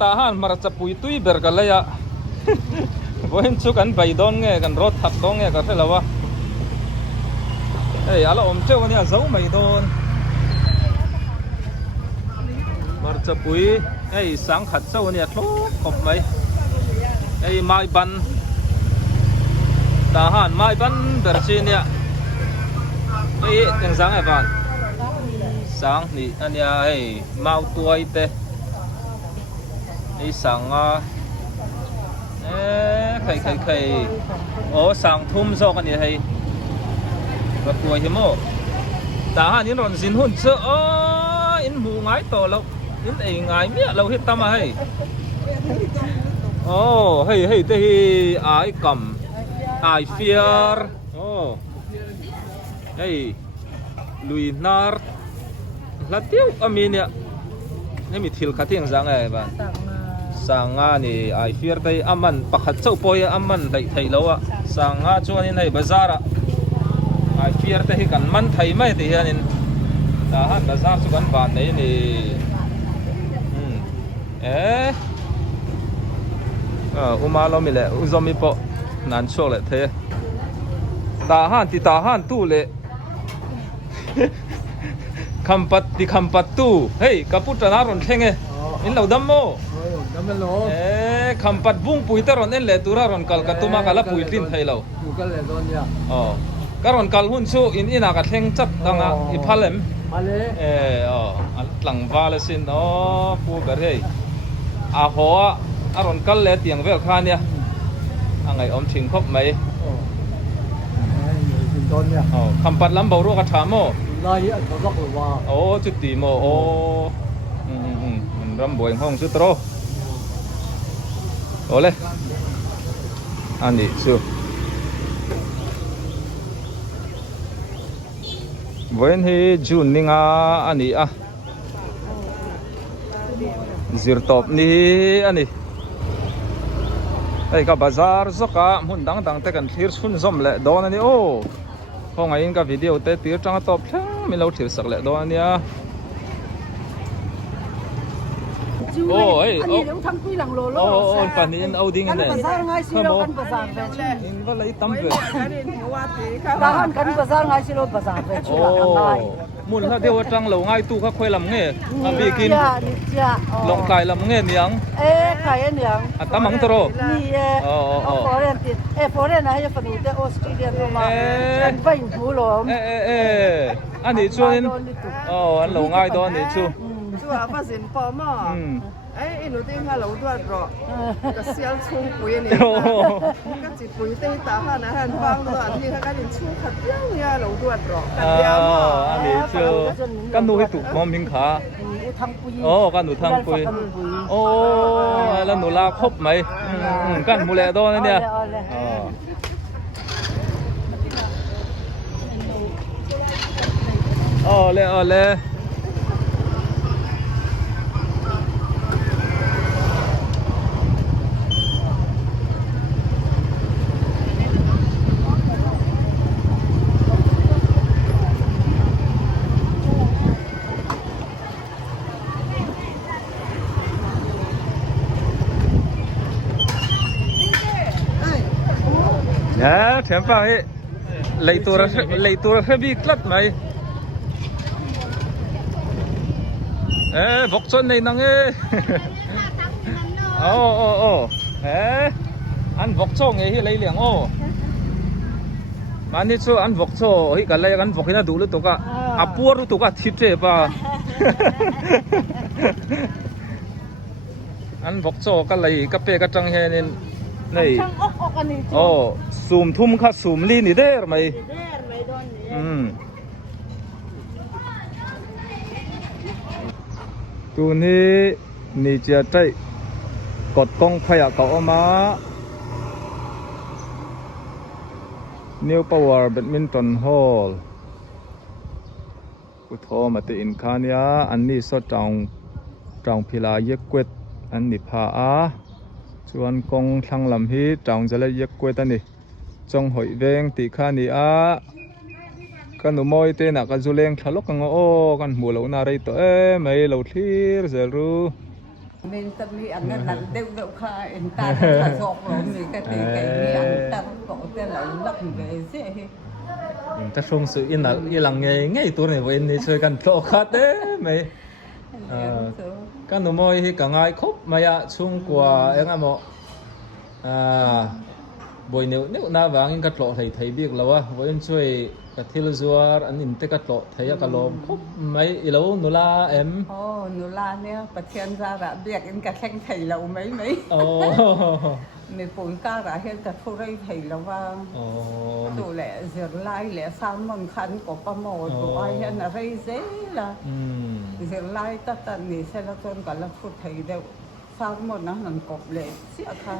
ตาหันมาจะปุยตุยเบอร์กันเลยอะวันชุกันไปดองเงกันรถทักดองเงกันใช่หรอวะเอ้ยอะไรอมเจ้าวันนี้เจ้าไม่โดนมาจะปุยเอ้ยสังขัดเจ้าวันนี้ทุกขบไหมเอ้ยไม้บันทหารไม้บันเบอร์ชีเนี่ยเอ้ยยังสังไอ้บ้านสังนี่อันนี้เอ้ยเมาตัวไอ้เต้ไอ้สังอ่ะใครโอ้สังทุ่มโซกันนี่ให้มาตัวหิมะทหารนี่รอนสินหุ่นเสืออ๋ออินหมูง่ายต่อแล้วอินเองง่ายเมียเราเฮ็ดตามมาให้โอ้เฮ้ยที่ไอ้กำไอ้เฟียร์โอ้เฮ้ยลุยนาร์ลัดเดียวอามีเนี่ยนี่มีทิลคัดที่ยังสังไงบ้างสังอ่ะนี่ไอ้เฟียร์ได้อามันปักขัดเจ้าปอยอามันได้ไทยแล้วอ่ะสังอ่ะชวนนี่ในบาซาร์ไอ้เฟียร์ได้กันมันไทยไม่ที่นี่แต่ฮันบาซาร์สุกันบ้านนี่อุมาเราไม่เลยอุจอมีปะนั่นชัวร์เลยเทตาฮันที่ตาฮันตู้เลยคำปัดตู้เฮ้ยกับพุทธนารอนเท่งอินเราดัมโมคำปัดบุ้งปุยตรอนเอ็นเลยตุรารอนกัลกับตุมากัลปุยตินไทยเราการอนกัลหุ่นชูอินนักเท่งจัดดังอีพัลเลมหลังวาเลสินปูเบอร์เฮอาหัวอารอนกัลเลยเตียงเวลคาเนี่ยไงอมทิ้งครบไหมคำปัดลำบากรัวกระถามโมโอ้จุดตีโมโอ้มันรำบวยห้องสุดโตโอ้เลยอันนี้สิวันที่จูนนี่งาอันนี้ซิร์ตอบนี่อันนี้ไอ้กับบาซาร์สักหุ่นดังแต่กันทีร์ชุนซอมเละโดนอันนี้โอ้พอไงอินกับวิดีโอเตตีร์จังตอบเพิ่งไม่เล่าทีร์สักเละโดนอันนี้โอ้ยอันนี้ต้องทำคุยหลังโลโลโอ้ปันนี้เอาดิ้งกันเลยขโมยอินว่าอะไรตั้มเปล่าทหารกันภาษาไงสิโลภาษาเปล่าโอ้มูลค่าเดียวจังเหล่าง่ายตู้ข้าค่อยลำเงี้ยบีกินลองไก่ลำเงี้ยเนียงไก่เนียงตั้มมังตโรนี่ฟอเรนติฟอเรนนะจะฝันอยู่ที่ออสเตรเลียตัวมาไปอยู่ทั่วโลกอันนี้ชวนอันเหล่าง่ายตัวนี้ชูชัวร์ภาษินปอมไอ้หนูติ้งค่ะเราด้วยรอก็เสียชุ่มปุ๋ยนี่ก็จิปุ๋ยเต้ตาค่ะนะฮันฟังตัวที่เขาก็ยังชุ่มขัดเยี่ยงเนี่ยเราด้วยรอกันเดียวอันนี้ชูกันดูให้ถูกมองมิงขากันหนูทางปุ๋ยโอ้แล้วหนูลาครบไหมกันมูแลโดนเนี่ยเลยแถมไปเลยตัวบีกลัดไหมบอกชนในนังโอ้อันบอกโชงไงที่ไรเหลียงโอ้มันนี่ชัวอันบอกโชเฮ้ยกันเลยกันบอกให้น่าดูเลยตัวก็ปัวรู้ตัวก็ทิพย์เจ็บป่ะอันบอกโชกันเลยกับเปกับจังเฮนินนี่โอ้ซูมทุ่มค่ะซูมลีนี่เด้อไหมตัวนี้นี่จะได้กดกล้องพยากรณ์มา New Power Badminton Hall อุทโธมาติอินคานียอันนี้สดจองพิลาเยกเวตอันนี้พาชวนกงทางลำฮีจองจะเลยเยกเวตันนี่จงหอยเวงติคานีกันหนูมอยเตนักกันจุเลงทะลกกันโอ้กันหมู่เหล่านาไรตัวไม่เหล่าที่เจรู้ mình tâm lý ăn năn đều đều khai anh ta là sọp rồi mình cái cái ăn ta có tên là lắc về gì ถ้าชงสื่ออินละอีหลังไงตัวนี้เว้นนี่ช่วยกันโลคัดเด้ไหมกันหนูมอยก็ง่ายครบมายะช่วงกว่าเอ็งอ่ะหมบ่อยเนียวหน้าวางกัดโลไทยเบียกแล้ววะบ่อยช่วยกัดทิลซัวอันนี้เตกัดโลไทยกะลมครบไหมอีแล้วหนูลาเอ็มโอ้หนูลาเนี่ยประเทศซาระเบียกอินกะแข่งไทยเราไหมโอ้มีปุ๋ยการะเฮ็ดกะทุไรไทยแล้วว่าดูแลเสียไล่แหละซ้ำมันคันก็ประโมทดูไอ้อันอะไรเซ่ล่ะเสียไล่ตัดนี่เสร็จแล้วจนกันแล้วพูดไทยเด้อซ้ำหมดนะนั่นกบเลยเสียค่ะ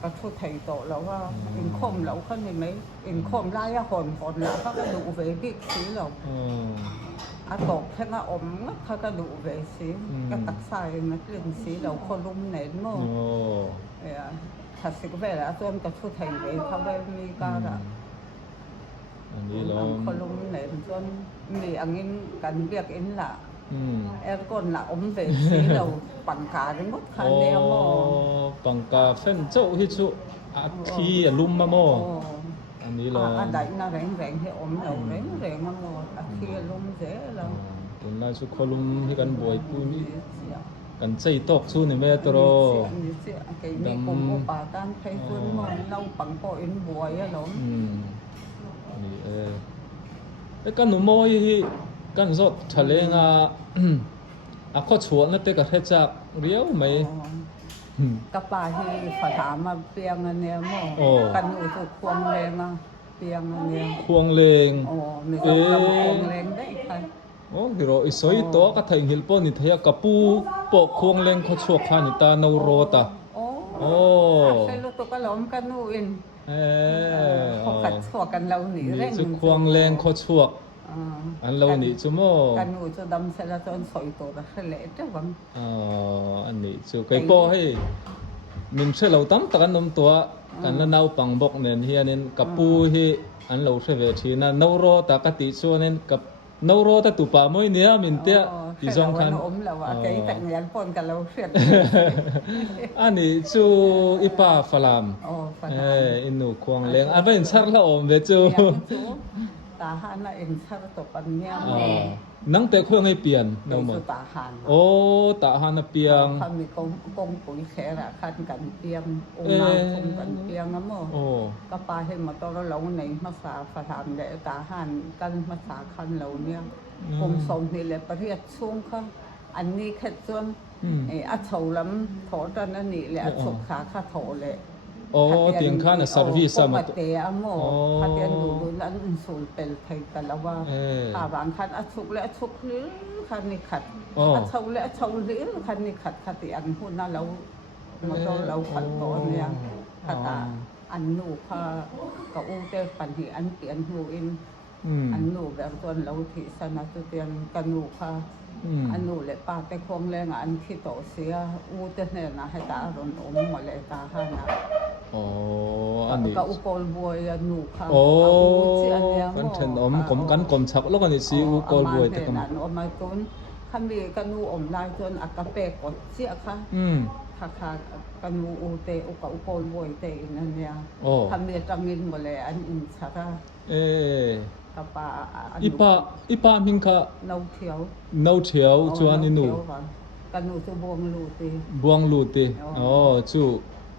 ก็พูดไทยโตแล้วว่าอินคมแล้วคั่นนี่มั้ยอินคมไล่อะคนแล้วเขาก็ดูเวบิกสิเราอะตกแค่อมเขาก็ดูเวสิก็ตักใส่นักเรียนสิเราคนลุมเน้นหมดถ้าสิกเวลาจนก็พูดไทยเวเขาเวมีการะอันนี้เราคนลุมเน้นจนมีอันนี้กันเรียกอินล่ะเออก่อนละอมเวสิเราปังกาทั้งหมดคันเดียวหมดปังกาเฟ้นโจ้ฮิชุอาทีลุมมาโมอันนี้เราอันใดน่ะแรงๆให้อมเราแรงๆมาหมดอาทีลุมเสเราตัวน่าสุขลุมที่กันบ่อยปุ้ยกันใจตกสู้นี่แม่ตรอดำกุมปากันไผฟื้นมันเราปังปอยบ่อยอะหลงนี่ไอ้กันหนูโมยกันสดทะเลงอ่ะข้อชวนนั่นเตกะเทจักเรียวไหมกะปาที่ฝาถามมาเปียงอันเนี้ยหม้อกันอยู่ถูกควงแรงอ่ะเปียงอันเนี้ยควงแรงมีควงแรงได้ค่ะโอ้ฮิโรอิซอยโตกะไทยหิลปอนี่ทะยะกะปูปอกควงแรงข้อชวกคานิตานูโรตาโอ้ใส่ลูกตกะล้มกันนู่นพอกัดชวกกันเราหนีแรงจุควงแรงข้อชวกอันเรานี่จุโมกันอยู่จะดำเสร็จแล้วจนสอยตัวละเละจ้ะบังอันนี้จุไก่ป้อให้มินเชื่อเราตั้มตะกันนมตัวกันละนาวปังบกเนี่ยเฮียเนี่ยกับปูให้อันเราเสวทีนะนาวโรตะกติชัวเนี่ยกับนาวโรตะตุปามวยเนี่ยมินเตะที่สำคัญอมแล้วว่าไก่แต่งยันปนกันเราเสียดอันนี้จูอีป้าฝรั่งอินูควงเลงอันเป็นชักละอมเวจูตาหันน่ะเองชักตกปันเนี่ยนังแต่ควงให้เปลี่ยนเนาะมั้งตาหันโอ้ตาหันน่ะเปียงเขามีกงปุ๋ยแค่ละคันกันเปียงองค์น้ำคงกันเปียงนะมั้งก็ปาให้มาตอเราในภาษาฝรั่งได้ตาหันกันภาษาคันเราเนี่ยคงสมนี่แหละประเทศช่วงค่ะอันนี้แค่จนอัฐลำถอตอนนั้นนี่แหละสุขขาค่าถอเลยโอ้เตียงข้าน่ะเซอร์วิสมาเตะอะโมคันเดียนดูแล้วสูลเป็นไทยกันแล้วว่าบางคันอัสุกและอัสุกหรือคันนี้ขัดอัเชาและอัเชาหรือคันนี้ขัดคติอันพูดน่ะเราขัดตัวเนี่ยคตาอันนูค่ะก็อูเตปันที่อันเปลี่ยนหูอินอันนูแบบส่วนเราที่สนับเตียนกันนูค่ะอันนูเลยปาแต่คงแรงอันที่โตเสียอูเตเนี่ยนะให้ตาร้อนอมหมดเลยตาค่ะนะอันนี้ก็อุกอลบวยนูค่ะกันเช่นอมผมกันกลมชักแล้วก็นี่สิอุกอลบวยแต่กันอมมาตุนคันมีกันนูอมลายจนอักเปกดเสียค่ะค่ะกันนูอูเตอุกอุกอลบวยเตนั่นเนี่ยคันมีจังงินหมดเลยอันอินชักกะปาอีป้ามิงค่ะเนาเถียวจวนนี่หนูกันนูจะบวงลูติอ๋อจู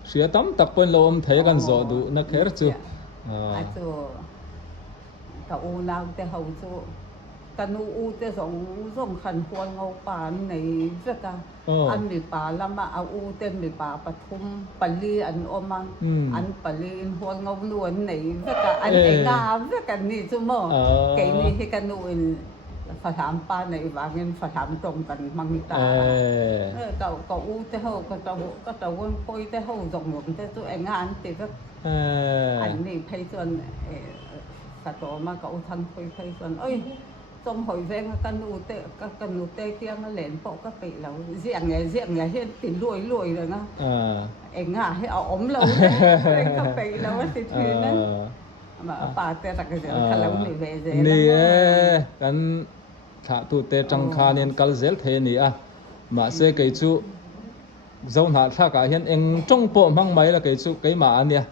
เสียตั้มตักเป็นลมไทยกันจอดูนักเขรจูจูกะอูนาวแต่เฮาจูกันนูอูแต่ส่งขันควงเอาปานในเจ้ากะอันมีป่าละมาเอาอูเต็มมีป่าปทุมปลีอันอมังอันปลีนควงเอานวลในเจ้ากะอันไอ้งามเจ้ากันนี่จุโมไก่นี่ให้กันนูอินฝาถามป้าในว่าเงินฝาถามตรงกันมังตาก็อูแต่เฮาก็ตะวนปอยแต่เฮาส่งหมดแต่ตัวไอ้งานติดอันนี้ไผส่วนสะโตมาก็อูทันไผส่วนเอ้ยจมหอยแวงกันนูเตเตียงมาเล่นปกติแล้วเสียงไงเฮ็ดติรวยเลยนะเองให้เอาอมเราเล่นกะปิแล้วว่าสิทีนั้นมาปาแต่ตะกะคันแล้วนี่เวเจนี่กันถ้าตุเตจังคาเนียนกัลเซลเทนี่อ่ะมาเซไกจู zon ha tha ka hian eng tong po mang mai la kai chu kai ma ania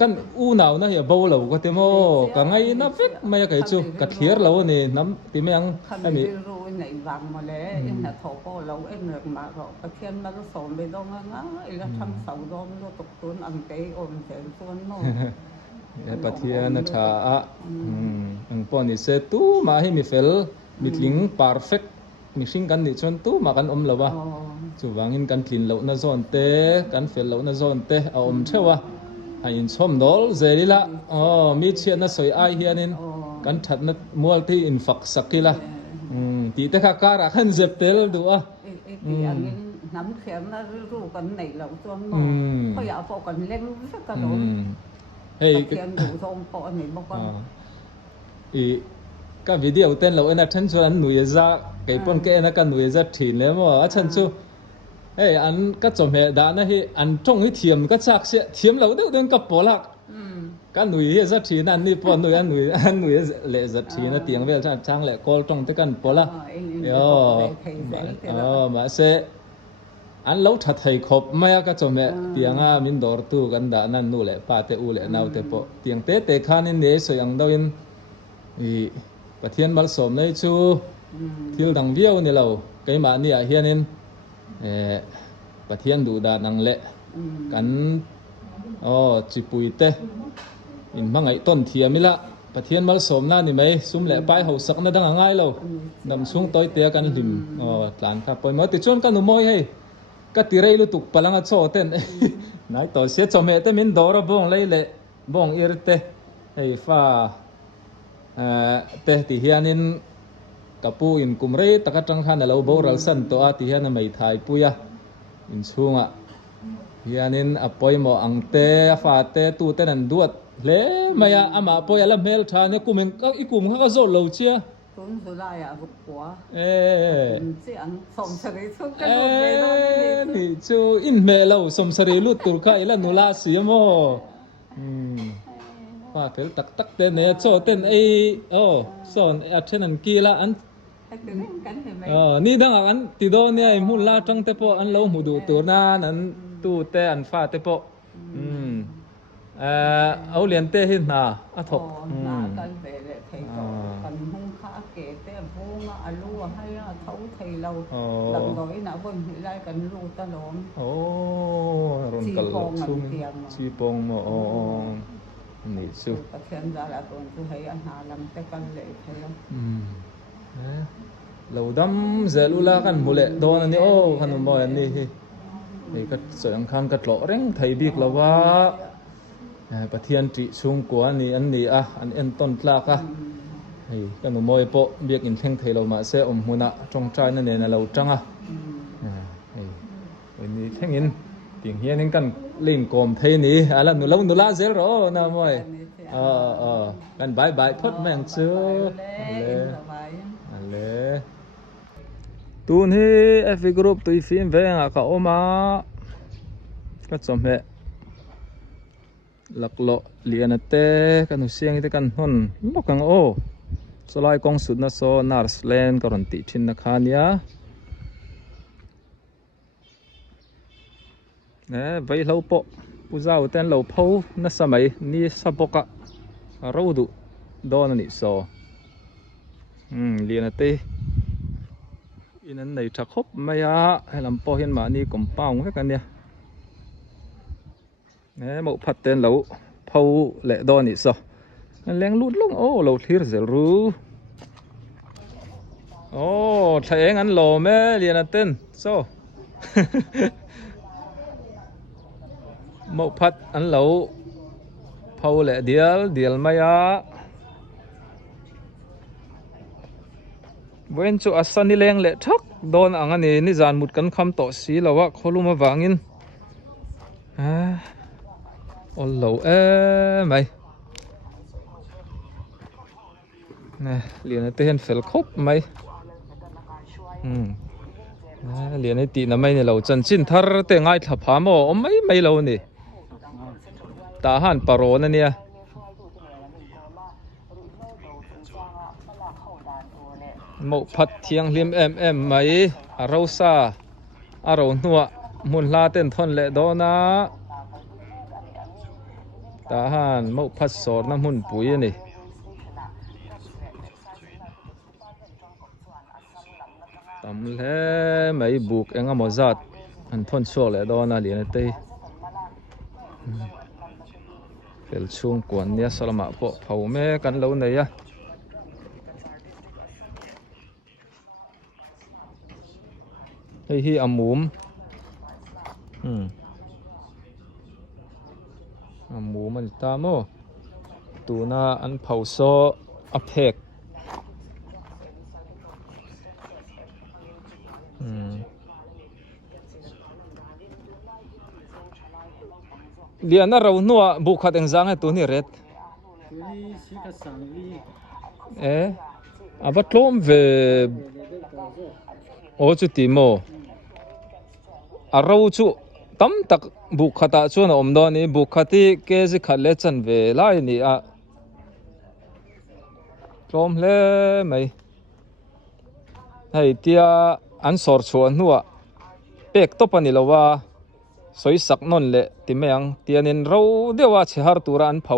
kan u naw na hi bo lo ko te mo ka ngai na vek mai kai chu ka thiar lo ni nam ti meng ani ru nei wang ma le in na tho po lo en rak ma ro ka thian ma lo som be dong nga i la thang sau dom lo tok tun an te om chen tuan no pathian na tha a ang po ni se tu ma hi mi fel mitling perfect mi sing kan ni chon tu ma kan om lo wa chu wangin kan thlin lo na zon te kan fel lo na zon te a om thewa a in chom dol zelila mi chian na soi ai hianin kan that na mual ti in fak sakila ti te kha kara khan zep tel du a ti an nam khiam na ru kan nei lo chuan no ko ya po kan leng sa ka lo hey khiam du zom po ni bo kan i ka video ten lo ena than chuan nui za kai pon ke na kan nui za thin le mo a chan chu hey an ka chom he da na hi an tong hi thiam ka chak se thiam lo de den ka polak kan nui hi za thin an ni pon nui an nui le za thin na tiang vel chang le kol tong te kan pola yo ma se an lo that thai khop maya ka chome tianga min dor tu kan da nan nu le pa te u le nau te po tiang te khan in ne so yang do in i pathian mal som nei chu thil dang viau ni lo kai ma ni a hianin pathian du da nang le kan chipui te in mangai ton thiamila pathian mal som na ni mai sum le pai ho sak na dang angai lo nam sung toi te kan him tlan ka poi mo ti chon kan u moi hei ka ti rei lu tuk palanga cho ten nai to se chome te min dor bong lei le bong ir te hei fa te ti hianin kapu in kumrei takatang khan lo boral san to a ti hian mai thai puya in chunga hianin apoi mo angte fa te tu ten an duat le maya ama poi ala mel tha ne kumen ka ikum kha zo lo chia tun su la ya bu kwa si an som sari chu ka lu me lo ni chu in me lo som sari lu tur kha ila nula si mo fa fel tak te ne cho ten ai son a then an ki la an ni dang an ti do ne ai mun la tang te po an lo mu du tur na nan tu te an fa te po au lian te hin na a thok na kan ve le thei to kan hung kha ke te bu ma alu hai a thau thei lo dang goi na bon hi lai kan lu ta lom ron kal sum chi pong mo ni su pathian da la kon tu hai an ha lam te kan le thei lo dam zelula kan mule don ani kan mo ani hi ni ka soyang khang ka tlo reng thai bik lawa pathian tri chung kwa ni an ni a an en ton tla ka hei kan moi po biak in thleng thei lo ma se om huna tong trai na ne na lo tanga hei ni thleng in ting hian in kan ling kom thei ni ala nu lo nu la zel ro na moi kan bye phot mang chu le tun hi f group tui film venga ka oma ka chomhe laklo lianate kanu siang ite kan hon lokang solai kong sud na so narsland karonti thin na khania vai lo po puzau ten lo pho na samai ni saboka rodu don ni so lianate inan nei thakop maya helam po hian ma ni compound he kan nia mo phat ten lo pho le do ni so leng lut long lo thlir zel ru thaeng an lo me lian ten so mo phat an lo pho le dial maya wen chu asani leng le thak don angani ni zan mut kan kham to si lawa kholuma wangin lo mai nè liền này tên phèn khốp mai liền này tị na mai này lâu chân chín thar te ngay tháp phá mò mấy lâu nè ta han paro nè nè mộ phát thiêng liêm em mai rau sa rau nua มุนลาเต้นทนและดอนะตาหานมุพัดสอดน้ำหุ่นปุ๋ยนี่ตำแล้วไม่บุกเองอะหมอจัดอันทนช่วงและดอนะเหรียญเต้เป็นช่วงกวนเนี่ยสละมาพอเผาแม่กันแล้วไหนอะให้อามุมอามุมันตามโอตัวน่าอันเผาโซอเพกเรียนน่าเราหนัวบุกขัดเองจังให้ตัวนี้เร็ดอาบัดลมเวโอจุติโมเราจุตั้มตักบุกขัดชวนอมดอนี่บุกขัดที่เกจิขัดเล็จันเวไลนี่อะลมเล่ไหมให้เตียอันสอดชวนหัวเป็กตบนี่ละว่าสวยสักนนเละติเมียงเตียนินเราเดียวว่าเชฮาร์ตุรันเผา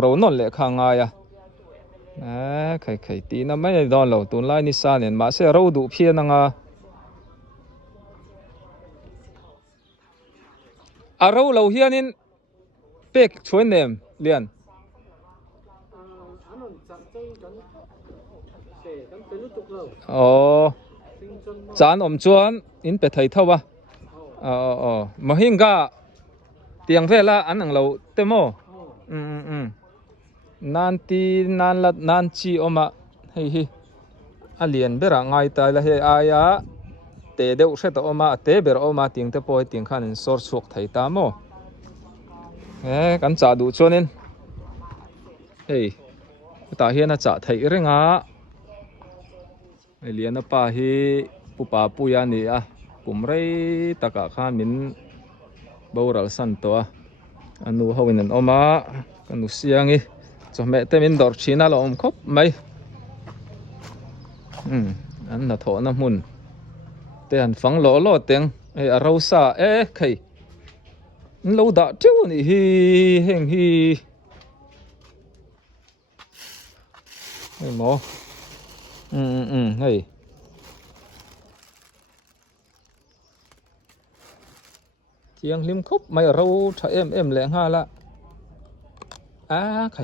เรานนเละข้างไงอะใครตีน่ะไม่ได้ดอนเราตุนไล่นิสาเนี่ยมาเสียเราดูเพียนังเราเฮียนินเป็กชวนเนมเลียนจานอมจวนอินเป็ดไทยเท่าวะมาหิงกาเตียงเวลาอันนั้นเราเต็มโมนานตีนานละนานชีออกมาเฮ้ยอันเลียนเบรง่ายตายละเฮอายะเตเดอุเสตออกมาเตเบรออกมาเตียงเตปอยเตียงขันสอดสุกไทยตามโมกันจ่าดูชนินเฮ้ยตาเฮียน่ะจ่าไทยเรื่องเลียนป่าฮีปุปาปุยานี่อ่ะปุ่มไรตะกะข้ามินบาวรัลสันตัวอันนู้เขาวินันออกมากันนู้เสียงอีจะแม่เต็มินดอร์ชีน่าเราอมคบไหมอันน่ะถอน้ำมุนแต่อันฟังหล่อเตียงเราซาใครเราด่าเจ้านี่เฮงหมอเฮ้ยเทียงลิมคบไม่เราถ้าเอ็มแรงห้าละใคร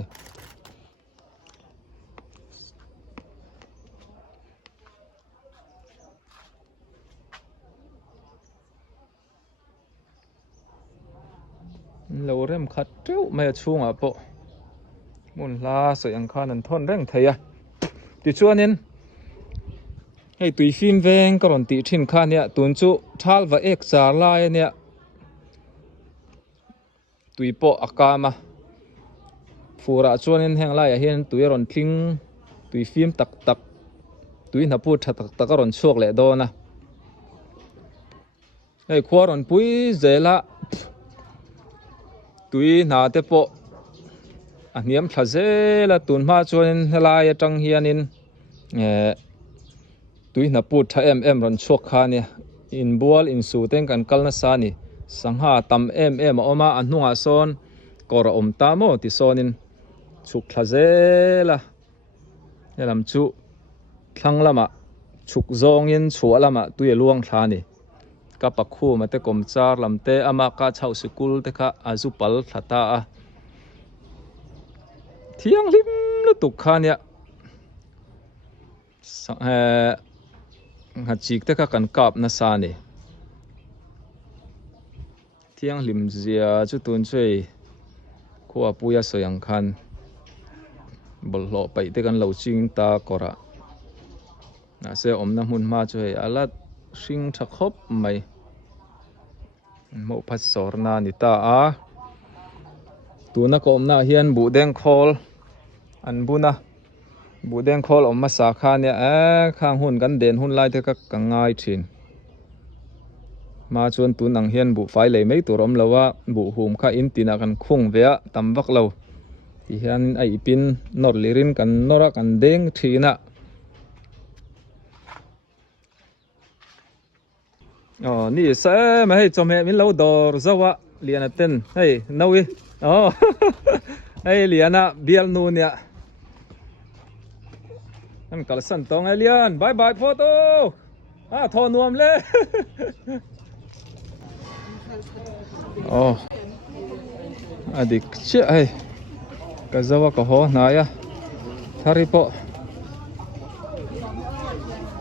เราเริ่มขัดเจ้าไม่ช่วงปะมุนลาสยังข้านันทนเร่งไทยติดชัวนินให้ตุยฟิล์มแวงกรอนติทิ้นข้าเนี่ยตุนจุทัลว่าจาลายเนี่ยตุยโปอากามาฟูระชัวนินแห่งลายเห็นตุยรอนทิ้งตุยฟิล์มตักตุยนับพูดตักกรอนโชคแหละโดนะให้ขวารอนปุยเจละตุยนาเตโปอันนี้มทัศน์ละตุนมาชวนลายจังเฮียนินตุยนับพูดถ้ารอนโชคขาเนี่ยอินบัวอินสูเต็งกันกัลนัสานี่สังหาตำออกมาอันนุ่งอาโซนกอระอมตามโมติโซนินชุกทัศน์ละเนี่ยลำจุทั้งละมะชุกจงยินชัวละมะตุยล่วงทานี่กับปักคู่มาเตกมจาร์ลำเตอามากาเช่าสกุลเตคะอาจุปัลทัตตาเที่ยงลิมลุตุกขาเนี่ยหัดจีกเตคะกันกับนาซานี่เที่ยงลิมเจียจุตุนช่วยขัวปุยสยังคันบลอไปเตกันเหล่าจิงตากอระเสียอมน้ำมุนมาช่วยอาลัดชิงทักคบไม่โมพัดสอรนานิตาตัวนักอมนาเฮียนบูเดงคอลอันบุนะบูเดงคอลอมมาสาขาเนี่ยข้างหุ่นกันเด่นหุ่นไล่เท่ากับกังง่ายชินมาชวนตัวนังเฮียนบุไฟเลยไม่ตัวรมแล้วว่าบุหุมข้าอินตินากันคุ้งเวียตำวักเราที่เฮียนไอปินนอดลิรินกันนอรักันเด้งทีน่ะ Ồ, nì sẽ mà hay cho mẹ mình lâu đồ dâu ạ liền là tên hay nâu đi ồ hay liền à biel nu nè anh cả sân tông hay liền bye bye photo à thò nuông lên ồ à đi chết hay cái dâu cái hồ này à thari po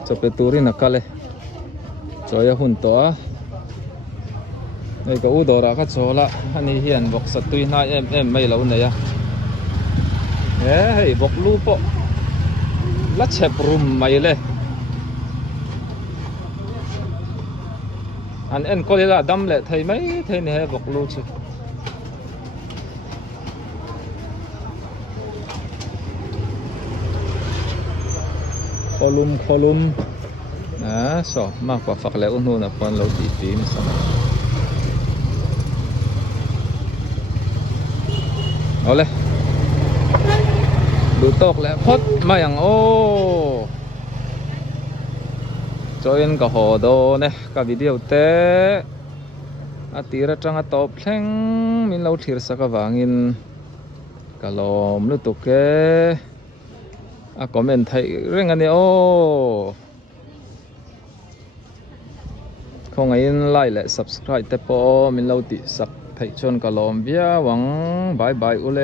cho bé turi nè cái cho ya hun to ai ka u do ra ka cho la ani hian bok sa tui na em mai lo ne ya hei bok lu po la chep rum mai le an en ko la dam le thei mai thei ne bok lu chu kolum so mắc qua phật lẽ ôn hôn là con lâu tí tí mới xongเอาเลยดูตกแล้วพดมาอย่างโอ้จอยนก็หอโดเนี่ยกับวิดีโอเตะอาตีระจังอาตบเพลงมินเราถีร์สักวางินกะลมลุตุกเกคอมเมนต์ไทยเรื่องอันนี้โอ้คงไงไลค์และ subscribe แต่พอมินเราติสักไทยชนกะลมเบียหวังบายบายอุเล